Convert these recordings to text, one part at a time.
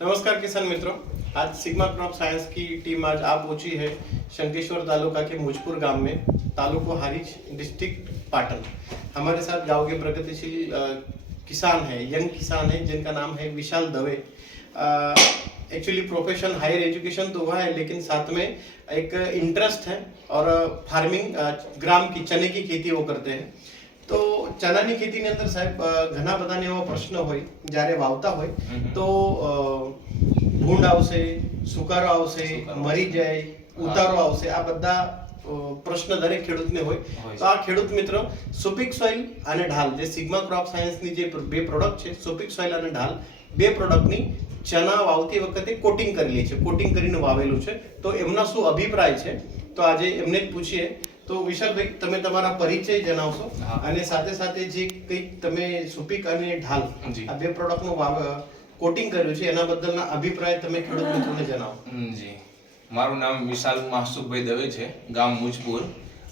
नमस्कार किसान मित्रों। आज सिग्मा क्रॉप साइंस की टीम आज आ पहुंची है शंकेश्वर तालुका के मुजपुर गांव में, तालुको हारीज, डिस्ट्रिक्ट पाटन। हमारे साथ गांव के प्रगतिशील किसान है, यंग किसान है, जिनका नाम है Vishal Dave. Actually profession higher education तो हुआ है, लेकिन साथ में एक इंटरेस्ट है और फार्मिंग, ग्राम की चने की खेती वो करते हैं। तो ચનાની ખેતીની અંદર સાહેબ ઘણા બધાને એવો પ્રશ્ન હોય, જ્યારે વાવતા હોય તો ભૂંડ આવશે, સુકારો આવશે, મરી જાય, ઉતારો આવશે, આ બધા પ્રશ્ન દરેક ખેડૂતને હોય. તો આ ખેડૂત મિત્ર સુપિક સોઇલ અને ઢાલ, જે સિગ્મા ક્રોપ સાયન્સની જે બે પ્રોડક્ટ છે, સુપિક સોઇલ અને ઢાલ, બે પ્રોડક્ટની ચના વાવતી વખતે કોટિંગ કરેલી છે, કોટિંગ કરીને વાવેલું છે. તો એમના શું અભિપ્રાય છે, તો આજે એમને જ પૂછીએ. તો વિશાલભાઈ, તમે તમારા પરિચય જણાવશો અને સાથે સાથે જે કંઈક તમે સુપિક અને ઢાલ આ બે પ્રોડક્ટનું કોટિંગ કર્યું છે એના બદલના અભિપ્રાય તમે ખેડૂત મિત્રોને જણાવો. જી, મારું નામ વિશાલ માસુકભાઈ દવે છે, ગામ મુજપુર.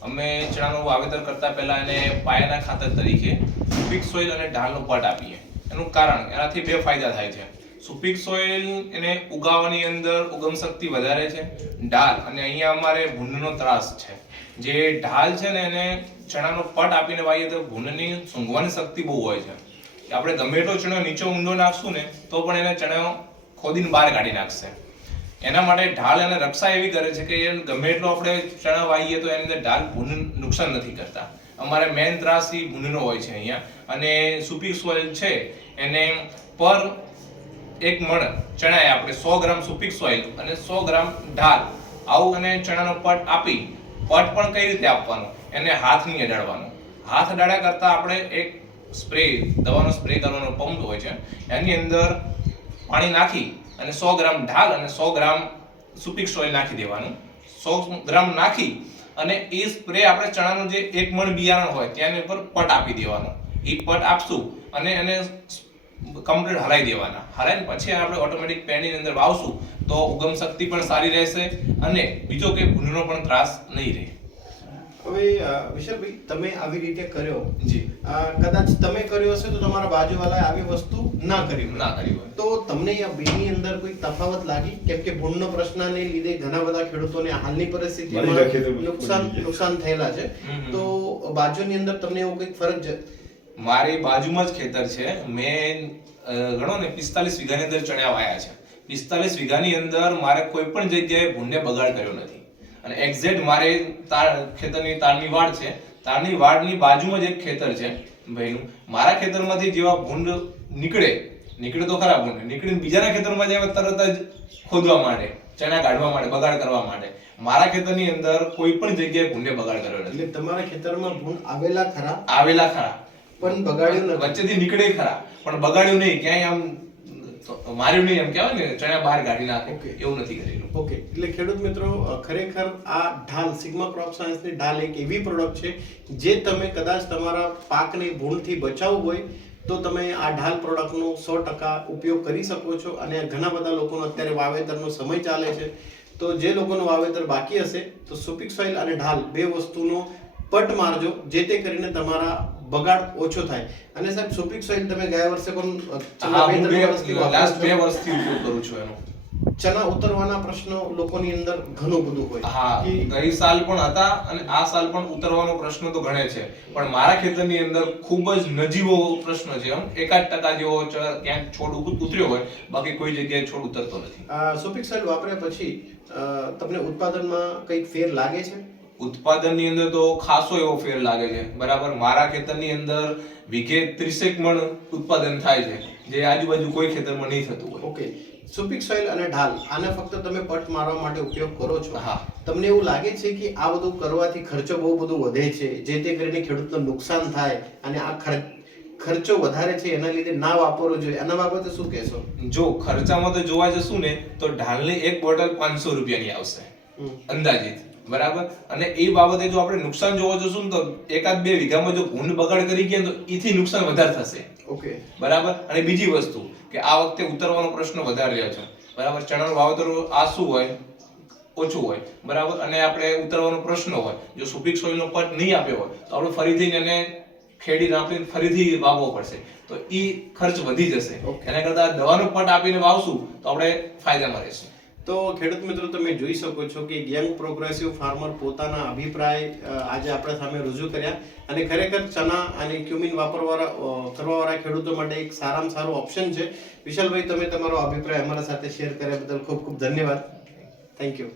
અમે ચણાનું વાવેતર કરતા પહેલા એને પાયાના ખાતર તરીકે સુપિક સોઇલ અને ઢાલનો પટ આપીએ. એનું કારણ, એનાથી બે ફાયદા થાય છે. સુપિક સોઇલ એને ઉગાવવાની અંદર ઉગમ શક્તિ વધારે છે, ઢાલ અને અહીંયા અમારે ભૂંડનો ત્રાસ છે. જે ઢાલ છે ને, એને ચણાનો પટ આપીને વાવીએ તો ભૂંડની સૂંઘવાની શક્તિ બહુ હોય છે. આપણે ગમે એટલો ચણો નીચે ઊંડો નાખશું ને તો પણ એને ચણો ખોદીને બહાર કાઢી નાખશે. એના માટે ઢાલ એને રક્ષા એવી કરે છે કે ગમે એટલો આપણે ચણા વાવીએ તો એની અંદર ઢાલ ભૂંડ નુકસાન નથી કરતા. અમારે મેન ત્રાસ એ ભૂંડનો હોય છે અહીંયા. અને સુપિક સોઇલ છે એને પર એક મણ ચણાએ આપણે 100 ગ્રામ સુપિક સોઇલ અને 100 ગ્રામ ઢાલ આવું અને ચણાનો પટ આપી. પટ પણ કઈ રીતે આપવાનો, એને હાથ નહીં અડાડવાનો. હાથ અડાડ્યા કરતા આપણે એક સ્પ્રે, દવાનો સ્પ્રે કરવાનો પંપ હોય છે, એની અંદર પાણી નાખી અને 100 ગ્રામ ઢાલ અને 100 ગ્રામ સુપિક સોઇલ નાખી દેવાનું. 100 ગ્રામ નાખી અને એ સ્પ્રે આપણે ચણાનું જે 1 મણ બિયારણ હોય ત્યાંની ઉપર પટ આપી દેવાનો. એ પટ આપશું અને એને કમ્પ્લીટ હલાઈ દેવાના. હલાઈને પછી આપણે ઓટોમેટિક પેણીની અંદર વાવશું તો ઉગમ શક્તિ પણ સારી રહેશે અને બીજો કે ભૂંડનો પણ ત્રાસ નહીં રહે. હવે વિશાલભાઈ, તમે આવી રીતે કર્યો, જી, કદાચ તમે કર્યો હશે તો તમારા બાજુવાળાએ આવી વસ્તુ ના કરી હોય તો તમને આ બેની અંદર કોઈ તફાવત લાગી? કેમ કે ભૂંડનો પ્રશ્નને લીધે ઘણા બધા ખેડૂતોને હાલની પરિસ્થિતિમાં નુકસાન થયેલા છે. તો બાજુની અંદર તમને એવો કંઈક ફરક છે? મારી બાજુમાં જ ખેતર છે. મેં ગણો ને 45 વીઘાની અંદર ચણા વાયા છે. 45 વીઘાની અંદર મારે કોઈ પણ જગ્યાએ ભૂંડને બગાડ કર્યો નથી. અને એક્ઝેક્ટ મારે ખેતરની તારની વાડ છે, તારની વાડની બાજુમાં જ એક ખેતર છે ભાઈનું. મારા ખેતરમાંથી જેવા ભૂંડ નીકળે તો ખરા, ભૂંડ નીકળીને બીજાના ખેતરમાં જાય તરત જ ખોદવા માંડે, ચણા કાઢવા માંડે, બગાડ કરવા માંડે. મારા ખેતરની અંદર કોઈ પણ જગ્યાએ ભૂંડે બગાડ કર્યો નથી. એટલે તમારા ખેતરમાં ભૂંડ આવેલા ખરા, પણ બગાડ્યું નથી. વચ્ચેથી નીકળે ખરા પણ બગાડ્યું નહીં, ક્યાંય આમ માર્યું નહીં, એમ કહેવાય ને ચણા બહાર કાઢી નાખે, એવું નથી કરેલું. ઓકે, એટલે ખેડૂત મિત્રો, ખરેખર આ ઢાલ, સિગ્મા ક્રોપ સાયન્સની ઢાલ એક એવી પ્રોડક્ટ છે જે તમે કદાચ તમારા પાકને ભૂંડથી બચાવવું હોય તો તમે આ ઢાલ પ્રોડક્ટનો 100% ઉપયોગ કરી શકો છો. અને ઘણા બધા લોકોનો અત્યારે વાવેતરનો સમય ચાલે છે, તો જે લોકોનું વાવેતર બાકી હશે તો સુપિક સોઇલ અને ઢાલ બે વસ્તુનો પટ મારજો, જે તે કરીને તમારા બગાડ ઓછો થાય. અને સાહેબ, સુપિક સોઇલ તમે ગયા વર્ષે પણ લાસ્ટ 2 વર્ષથી ઉપયોગ કરું છું. એનો ચના ઉતરવાના પ્રશ્નો લોકોની અંદર ઘણું બધું હોય. હા, ગઈ સાલ પણ હતા અને આ સાલ પણ ઉતરવાનો પ્રશ્ન તો ઘણે છે, પણ મારા ખેતરની અંદર ખૂબ જ નજીવો પ્રશ્ન છે. 1% જેવો ક્યાંક છોડ ઉતર્યો હોય, બાકી કોઈ જગ્યાએ છોડ ઉતરતો નથી. સુપિક સોઇલ વાપર્યા પછી તમને ઉત્પાદનમાં કંઈક ફેર લાગે છે? ઉત્પાદનની અંદર તો ખાસો એવો ફેર લાગે છે. બરાબર, મારા ખેતરની અંદર વીઘે 30 મણ ઉત્પાદન થાય છે, જે આજુબાજુ કોઈ ખેતરમાં નહીં થતું હોય. ઓકે, સુપિક સોઇલ અને ઢાલ, આને ફક્ત તમે પટ મારવા માટે ઉપયોગ કરો છો. હા, તમને એવું લાગે છે કે આ બધું કરવાથી ખર્ચો બહુ બધું વધે છે, જે તે કરીને ખેડૂતને નુકસાન થાય અને આ ખર્ચો વધારે છે એના લીધે ના વાપરવો જોઈએ? આના બાબતે શું કહેશો? જો ખર્ચામાં તો જોવા જશું ને તો ઢાલની એક બોટલ 500 રૂપિયાની આવશે અંદાજિત. બરાબર, અને એ બાબતે જો આપણે નુકસાન જોવા જશું ને તો 1-2 વીઘામાં જો ભૂંડ બગાડ કરી ગયા તો એથી નુકસાન વધારે થશે. ઓકે, બરાબર. અને બીજી વસ્તુ કે આ વખતે ઉતરવાનો પ્રશ્ન વધારે રહ્યો છે. બરાબર, ચણાનું વાવેતર આ શું હોય, ઓછું હોય. બરાબર, અને આપણે ઉતરવાનો પ્રશ્ન હોય. જો સુપિક સોઇલનો પટ નહીં આપ્યો હોય તો આપણે ફરીથી એને ખેડી નાખીને ફરીથી વાવવો પડશે, તો ઈ ખર્ચ વધી જશે. Okay. એના કરતા દવાનો પટ આપીને વાવશું તો આપણે ફાયદામાં રહીશું. તો ખેડૂત મિત્રો, તમે જોઈ શકો છો કે યંગ પ્રોગ્રેસિવ ફાર્મર પોતાના અભિપ્રાય આજે આપણા સામે રજૂ કર્યા, અને ખરેખર ચના અને ક્યુમિન કરવાવાળા ખેડૂતો માટે એક સારામાં સારો ઓપ્શન છે. વિશાલભાઈ, તમે તમારો અભિપ્રાય અમારા સાથે શેર કર્યા બદલ ખૂબ ખૂબ ધન્યવાદ. Thank you.